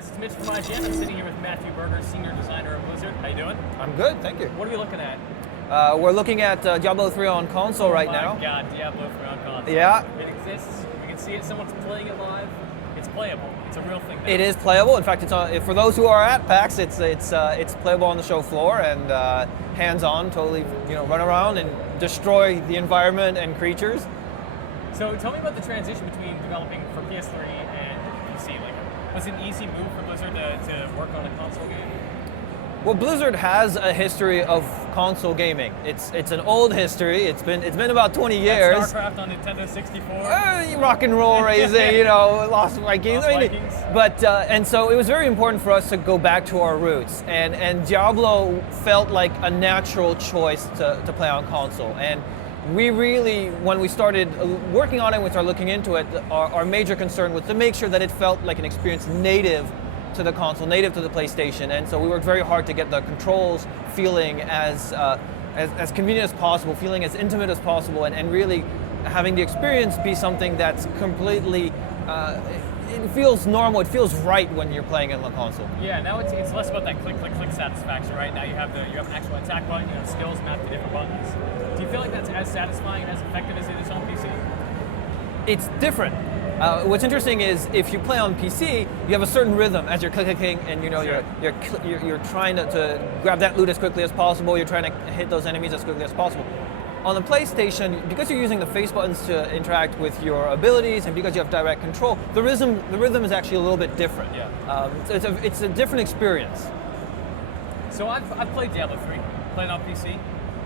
guys, it's Mitch from IGN. I'm sitting here with Matthew Berger, Senior Designer of Blizzard. How you doing? I'm good, thank you. What are we looking at? We're looking at Diablo 3 on console right now. Oh my god, Diablo 3 on console. Yeah. It exists. We can see it. Someone's playing it live. It's playable. It's a real thing now. It is playable. In fact, it's on, for those who are at PAX, it's playable on the show floor and hands-on. Totally, run around and destroy the environment and creatures. So tell me about the transition between developing for PS3 and PC. Was it an easy move for Blizzard to work on a console game? Well, Blizzard has a history of console gaming. It's an old history. It's been about 20 years. StarCraft on Nintendo 64. Rock and roll racing, Lost Vikings. Vikings. But and so it was very important for us to go back to our roots, and Diablo felt like a natural choice to play on console. And we really, when we started working on it, we started looking into it, our major concern was to make sure that it felt like an experience native to the console, native to the PlayStation. And so we worked very hard to get the controls feeling as convenient as possible, feeling as intimate as possible, and really having the experience be something that's completely, it feels normal, it feels right when you're playing it on the console. Yeah, now it's less about that click satisfaction, right? Now you have an actual attack button, skills mapped to different buttons. Do you feel like that's as satisfying and as effective as it is on PC? It's different. What's interesting is if you play on PC, you have a certain rhythm as you're clicking, and Sure. you're trying to grab that loot as quickly as possible. You're trying to hit those enemies as quickly as possible. On the PlayStation, because you're using the face buttons to interact with your abilities, and because you have direct control, the rhythm is actually a little bit different. Yeah. It's a different experience. So I've played Diablo 3, played on PC.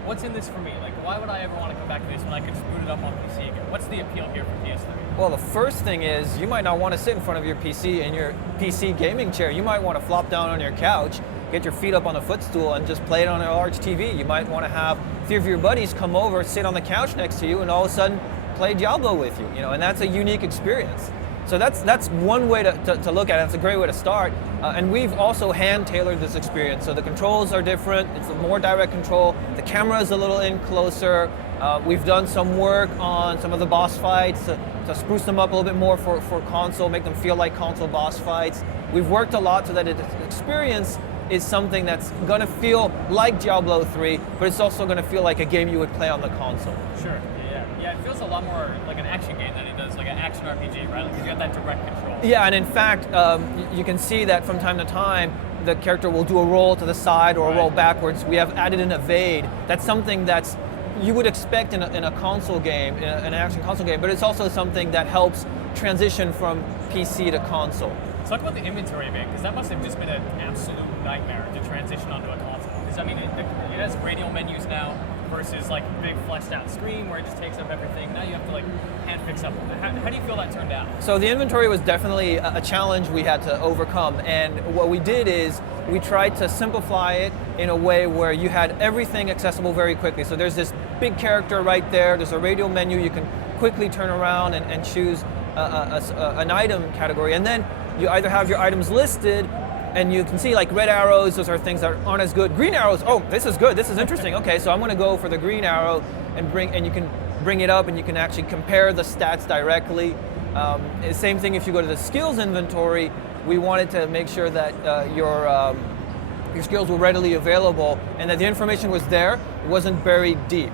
What's in this for me? Why would I ever want to come back to this when I could just boot it up on PC again? What's the appeal here for PS3? Well, the first thing is you might not want to sit in front of your PC in your PC gaming chair. You might want to flop down on your couch, get your feet up on a footstool, and just play it on a large TV. You might want to have a few of your buddies come over, sit on the couch next to you, and all of a sudden play Diablo with you. And that's a unique experience. So that's one way to look at it. It's a great way to start. And we've also hand-tailored this experience. So the controls are different. It's a more direct control. The camera is a little in closer. We've done some work on some of the boss fights to spruce them up a little bit more for console, make them feel like console boss fights. We've worked a lot so that the experience is something that's going to feel like Diablo 3, but it's also going to feel like a game you would play on the console. Sure. Yeah, it feels a lot more like an action game than it does like an action RPG, right? Because you got that direct control. Yeah, and in fact, you can see that from time to time, the character will do a roll to the side or a roll backwards. We have added an evade. That's something that's you would expect in a console game, in an action console game, but it's also something that helps transition from PC to console. Talk about the inventory bit, because that must have just been an absolute nightmare to transition onto a console. Because it has radial menus now versus big fleshed out screen where it just takes up everything. Now you have to hand fix up. How do you feel that turned out? So the inventory was definitely a challenge we had to overcome, and what we did is we tried to simplify it in a way where you had everything accessible very quickly. So there's this big character right there, there's a radial menu, you can quickly turn around and choose an item category, and then you either have your items listed, and you can see red arrows, those are things that aren't as good. Green arrows, oh, this is good, this is interesting. Okay, so I'm gonna go for the green arrow and you can bring it up and you can actually compare the stats directly. Same thing if you go to the skills inventory, we wanted to make sure that your skills were readily available and that the information was there, it wasn't buried deep.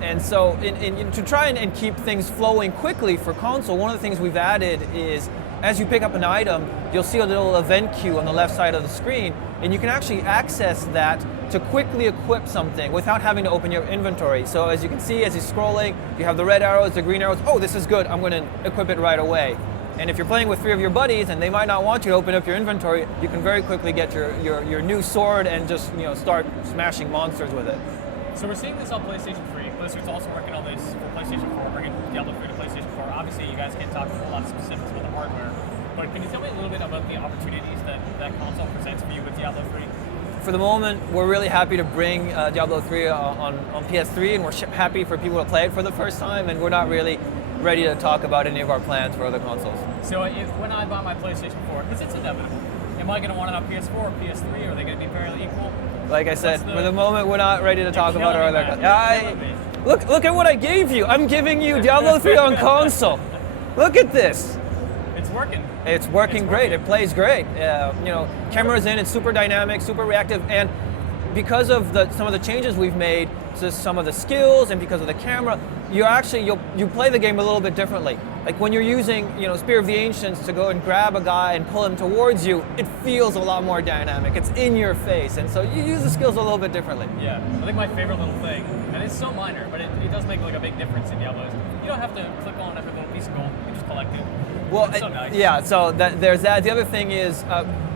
And so to try and keep things flowing quickly for console, one of the things we've added is as you pick up an item, you'll see a little event queue on the left side of the screen, and you can actually access that to quickly equip something without having to open your inventory. So as you can see, as you're scrolling, you have the red arrows, the green arrows. Oh, this is good, I'm going to equip it right away. And if you're playing with 3 of your buddies and they might not want you to open up your inventory, you can very quickly get your new sword and just start smashing monsters with it. So we're seeing this on PlayStation 3. Blizzard's also working on this for PlayStation 4, bringing Diablo 3 to PlayStation 4. Obviously, you guys can't talk about a lot of specifics about the hardware, but can you tell me a little bit about the opportunities that console presents for you with Diablo 3? For the moment, we're really happy to bring Diablo 3 on PS3, and we're happy for people to play it for the first time, and we're not really ready to talk about any of our plans for other consoles. So when I buy my PlayStation 4, because it's inevitable, am I going to want it on PS4 or PS3? Are they going to be fairly equal? Like I said, for the moment, we're not ready to talk about our other. Look at what I gave you. I'm giving you Diablo 3 on console. Look at this. It's working. It's working great. It plays great. Camera's in. It's super dynamic, super reactive, and because of some of the changes we've made to some of the skills, and because of the camera, you play the game a little bit differently. Like when you're using Spear of the Ancients to go and grab a guy and pull him towards you, it feels a lot more dynamic. It's in your face, and so you use the skills a little bit differently. Yeah, I think my favorite little thing, and it's so minor, but it does make like a big difference in Diablo, is you don't have to click on every little piece of gold. You just collect it. Well, it's so nice. Yeah. So there's that. The other thing is,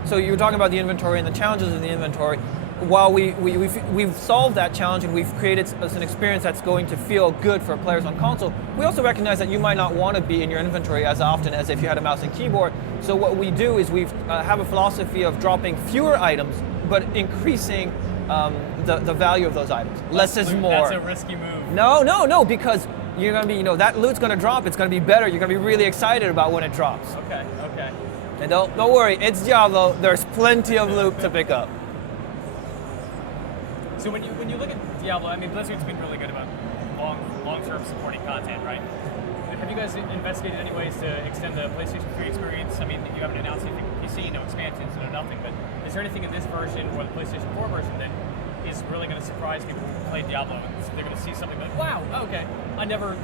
so you were talking about the inventory and the challenges of the inventory. While we've solved that challenge and we've created an experience that's going to feel good for players on console, we also recognize that you might not want to be in your inventory as often as if you had a mouse and keyboard. So what we do is we have a philosophy of dropping fewer items, but increasing the value of those items. Less is more. That's a risky move. No, because you're going to be, that loot's going to drop. It's going to be better. You're going to be really excited about when it drops. Okay. And don't worry, it's Diablo. There's plenty of loot to pick up. So when you look at Diablo, I mean, Blizzard's been really good about long-term supporting content, right? Have you guys investigated any ways to extend the PlayStation 3 experience? I mean, you haven't announced anything for PC, no expansions, no nothing, but is there anything in this version or the PlayStation 4 version that is really going to surprise people who play Diablo? So they're going to see something like, wow, okay, I've never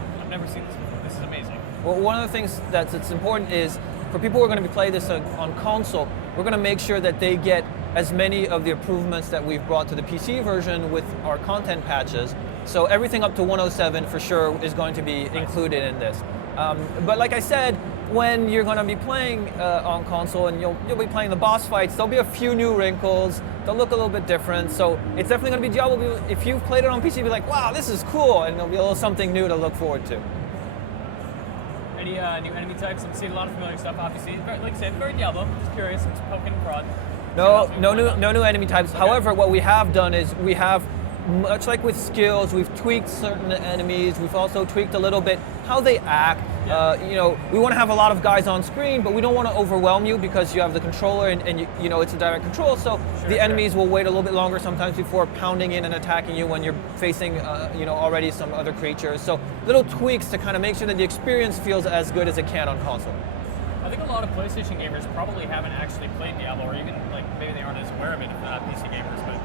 seen this before. This is amazing. Well, one of the things that's important is for people who are going to be playing this on console, we're going to make sure that they get as many of the improvements that we've brought to the PC version with our content patches. So everything up to 107 for sure is going to be included in this. But like I said, when you're going to be playing on console and you'll be playing the boss fights, there'll be a few new wrinkles. They'll look a little bit different. So it's definitely going to be Diablo. If you've played it on PC, you'll be like, wow, this is cool. And there'll be a little something new to look forward to. Any new enemy types? I'm seeing a lot of familiar stuff, obviously. Like I said, very Diablo. Just curious. I'm just poking and prod. No new enemy types. Okay. However, what we have done is we have, much like with skills, we've tweaked certain enemies. We've also tweaked a little bit how they act. Yeah. We want to have a lot of guys on screen, but we don't want to overwhelm you because you have the controller and it's a direct control. So the enemies will wait a little bit longer sometimes before pounding in and attacking you when you're facing already some other creatures. So little tweaks to kind of make sure that the experience feels as good as it can on console. I think a lot of PlayStation gamers probably haven't actually played Diablo, or even maybe they aren't as aware of it if not PC gamers. But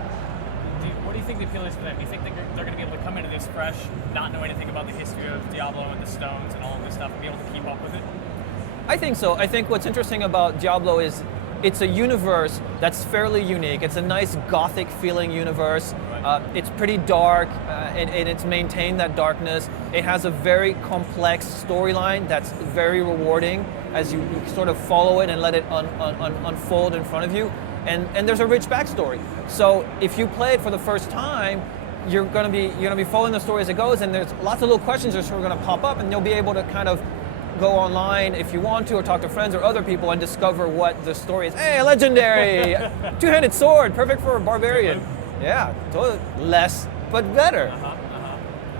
what do you think the appeal is for them? Do you think they're going to be able to come into this fresh, not know anything about the history of Diablo and the stones and all of this stuff, and be able to keep up with it? I think so. I think what's interesting about Diablo is it's a universe that's fairly unique. It's a nice gothic feeling universe. Right. It's pretty dark and it's maintained that darkness. It has a very complex storyline that's very rewarding as you sort of follow it and let it unfold in front of you. And there's a rich backstory. So if you play it for the first time, you're gonna be following the story as it goes, and there's lots of little questions that are gonna pop up, and you'll be able to kind of go online if you want to, or talk to friends or other people and discover what the story is. Hey, a legendary two-handed sword, perfect for a barbarian. Yeah, totally. Less, but better.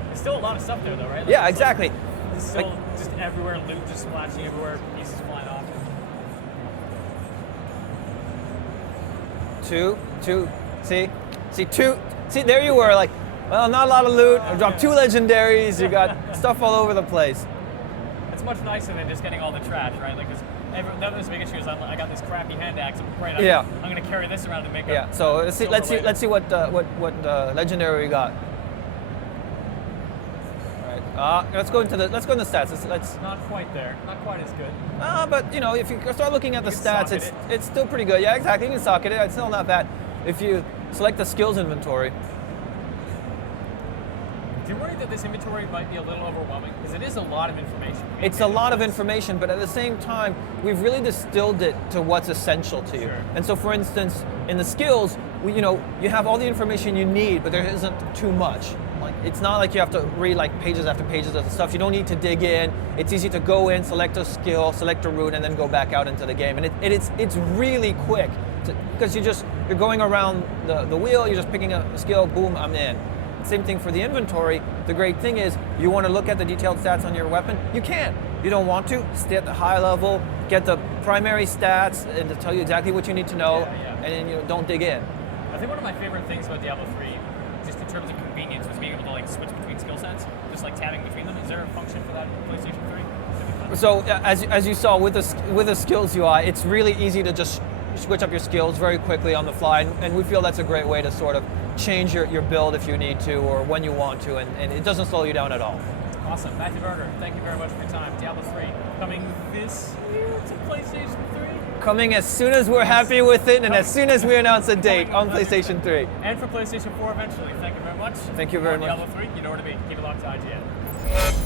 There's still a lot of stuff there, though, right? Like, yeah, exactly. It's still just everywhere, loot just splashing everywhere, pieces flying off. Two. See, there you were, like, well, not a lot of loot. I dropped 2 legendaries. You got stuff all over the place. It's much nicer than just getting all the trash, right? Like, that was the big issue. Is I got this crappy hand axe. I'm going to carry this around to make. Yeah. So let's see what legendary we got. All right. Let's go into the stats. Let's. Not quite there. Not quite as good. But if you start looking at the stats, it's still pretty good. Yeah, exactly. You can socket it. It's still not bad. If you select the skills inventory. Do you worry that this inventory might be a little overwhelming? Because it is a lot of information. It's a lot of information, but at the same time, we've really distilled it to what's essential to you. Sure. And so, for instance, in the skills, you have all the information you need, but there isn't too much. Like, it's not like you have to read like pages after pages of the stuff. You don't need to dig in. It's easy to go in, select a skill, select a rune, and then go back out into the game. And it's really quick because you're going around the wheel. You're just picking a skill. Boom, I'm in. Same thing for the inventory. The great thing is you want to look at the detailed stats on your weapon, you can. You don't want to, stay at the high level, get the primary stats and to tell you exactly what you need to know, and then don't dig in. I think one of my favorite things about Diablo 3, just in terms of convenience, was being able to switch between skill sets, just like tabbing between them. Is there a function for that in PlayStation 3? So as you saw with the skills UI, it's really easy to just switch up your skills very quickly on the fly, and we feel that's a great way to sort of change your build if you need to or when you want to, and it doesn't slow you down at all. Awesome. Matthew Berger, thank you very much for your time. Diablo 3 coming this year to PlayStation 3. Coming as soon as we're happy with it and as soon as we announce a date on PlayStation 3. And for PlayStation 4 eventually. Thank you very much. Thank you very much. Diablo 3, you know where to be. Keep it locked to IGN.